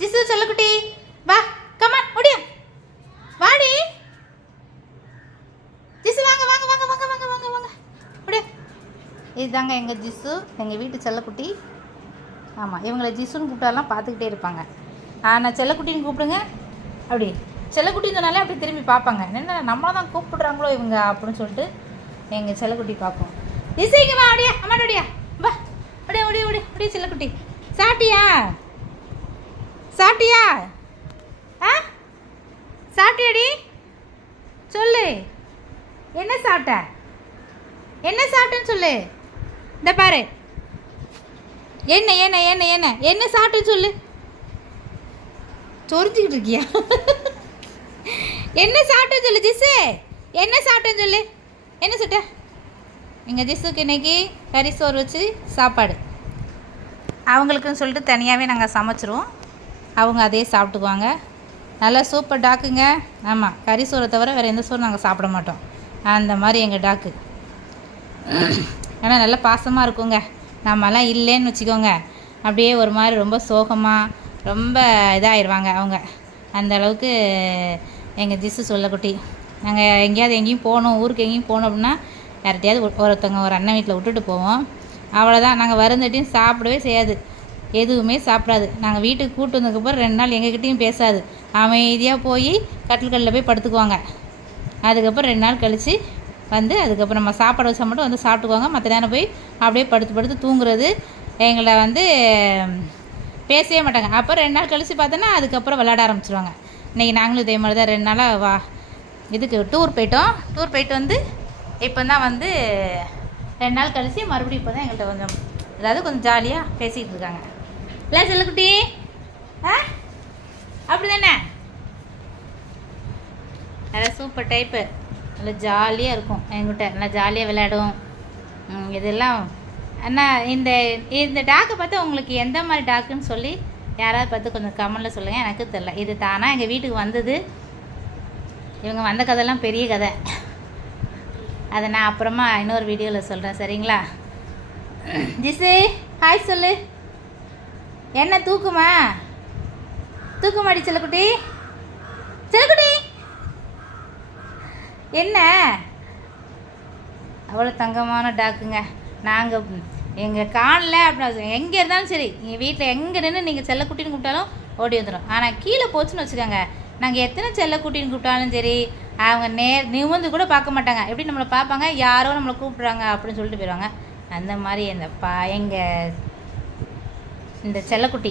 Jisoo செல்லக்குட்டி வா, come on ஓடியா, வாடி ஜிசு, வாங்க வாங்க வாங்க வாங்க வாங்க வாங்க வாங்க ஓடியா. இதுதாங்க எங்கள் ஜிசு, எங்கள் வீட்டு செல்லக்குட்டி. ஆமாம், இவங்களை ஜிசுன்னு கூப்பிட்டாலாம் பார்த்துக்கிட்டே இருப்பாங்க. நான் செல்லக்குட்டின்னு கூப்பிடுங்க, அப்படி செல்லக்குட்டின்னு சொன்னாலே அப்படி திரும்பி பார்ப்பாங்க. என்ன நம்மளை தான் கூப்பிடுறாங்களோ இவங்க அப்படின்னு சொல்லிட்டு எங்கள் செல்லக்குட்டி பார்ப்போம். ஜிசு இங்கே வா, அப்படியா அம்மாட்ட ஓடியா, வா அப்படியே ஓடி ஓடி அப்படியே செல்லக்குட்டி. சாப்பிட்டியா சாப்பிட்டியா? ஆ சாப்பிட்டியாடி? சொல்லு, என்ன சாப்பிட்ட, என்ன சாப்பிட்டேன்னு சொல்லு. இந்த பாரு, என்ன என்ன என்ன என்ன என்ன சாப்பிட்டேன்னு சொல்லு. சொரிஞ்சிக்கிட்டு இருக்கியா? என்ன சாப்பிட்டேன்னு சொல்லு ஜிசு, என்ன சாப்பிட்டேன்னு சொல்லு. என்ன சாப்பிட்ட? எங்கள் ஜிசுக்கு இன்னைக்கு கறி சோறு வச்சு சாப்பாடு. அவங்களுக்குன்னு சொல்லிட்டு தனியாகவே நாங்கள் சமைச்சிருவோம். அவங்க அதே சாப்பிட்டுக்குவாங்க. நல்லா சூப்பர் டாக்குங்க. ஆமாம், கறி சோறை தவிர வேறு எந்த சோறும் நாங்கள் சாப்பிட மாட்டோம். அந்த மாதிரி எங்கள் டாக்கு. ஆனால் நல்லா பாசமாக இருக்குங்க. நம்மலாம் இல்லைன்னு வச்சுக்கோங்க, அப்படியே ஒரு மாதிரி ரொம்ப சோகமாக ரொம்ப இதாகிடுவாங்க அவங்க. அந்த அளவுக்கு எங்கள் ஜிசு சொல்லக்குட்டி. நாங்கள் எங்கேயாவது எங்கேயும் போகணும், ஊருக்கு எங்கேயும் போனோம் அப்படின்னா யார்கிட்டையாவது ஒருத்தவங்க ஒரு அண்ணன் வீட்டில் விட்டுட்டு போவோம். அவ்வளோதான், நாங்கள் வருந்தட்டியும் சாப்பிடவே செய்யாது, எதுவுமே சாப்பிடாது. நாங்கள் வீட்டுக்கு கூப்பிட்டு வந்ததுக்கப்புறம் 2 நாள் எங்ககிட்டையும் பேசாது. அமைதியாக போய் கட்டில்களில் போய் படுத்துக்குவாங்க. அதுக்கப்புறம் 2 நாள் கழித்து வந்து அதுக்கப்புறம் நம்ம சாப்பாடு வச்சா மட்டும் வந்து சாப்பிட்டுக்குவாங்க. மற்ற நேரம் போய் அப்படியே படுத்து படுத்து தூங்குறது. எங்களை வந்து பேசவே மாட்டாங்க. அப்போ 2 நாள் கழித்து பார்த்தோன்னா அதுக்கப்புறம் விளையாட ஆரம்பிச்சிருவாங்க. இன்றைக்கி நாங்களும் இதே மாதிரி தான் 2 நாளாக இதுக்கு டூர் போயிட்டு வந்து இப்போ தான் வந்து 2 நாள் கழித்து மறுபடியும் இப்போ தான் எங்கள்கிட்ட கொஞ்சம் ஜாலியாக பேசிகிட்டு இருக்காங்க. இல்லை செல்லக்குட்டி, அப்படி தானே? நல்லா சூப்பர் டைப்பு, நல்லா ஜாலியாக இருக்கும் என்கிட்ட, நல்லா ஜாலியாக விளையாடும். இதெல்லாம் அண்ணா. இந்த டாக்கை பார்த்து உங்களுக்கு எந்த மாதிரி டாக்குன்னு சொல்லி யாராவது பார்த்து கொஞ்சம் கமெண்டில் சொல்லுங்கள். எனக்கு தெரியல, இது தானாக எங்கள் வீட்டுக்கு வந்தது. இவங்க வந்த கதையெல்லாம் பெரிய கதை, அதை நான் அப்புறமா இன்னொரு வீடியோவில் சொல்கிறேன், சரிங்களா? ஜிசு ஹாய் சொல்லு. என்ன தூக்குமாடி செல்லக்குட்டி, செல்லக்குட்டி என்ன அவ்வளோ தங்கமான டாக்குங்க. நாங்கள் எங்கள் காலில் அப்படி எங்கே இருந்தாலும் சரி, எங்கள் வீட்டில் எங்கே நின்று நீங்கள் செல்லக்குட்டின்னு கூப்பிட்டாலும் ஓடி வந்துடும். ஆனால் கீழே போச்சுன்னு வச்சுக்கோங்க, நாங்கள் எத்தனை செல்லக்குட்டின்னு கூப்பிட்டாலும் சரி அவங்க நிமிர்ந்து கூட பார்க்க மாட்டாங்க. எப்படி நம்மளை பார்ப்பாங்க, யாரோ நம்மளை கூப்பிட்றாங்க அப்படின்னு சொல்லிட்டு போயிடுவாங்க. அந்த மாதிரி எங்கள் இந்த செல்லக்குட்டி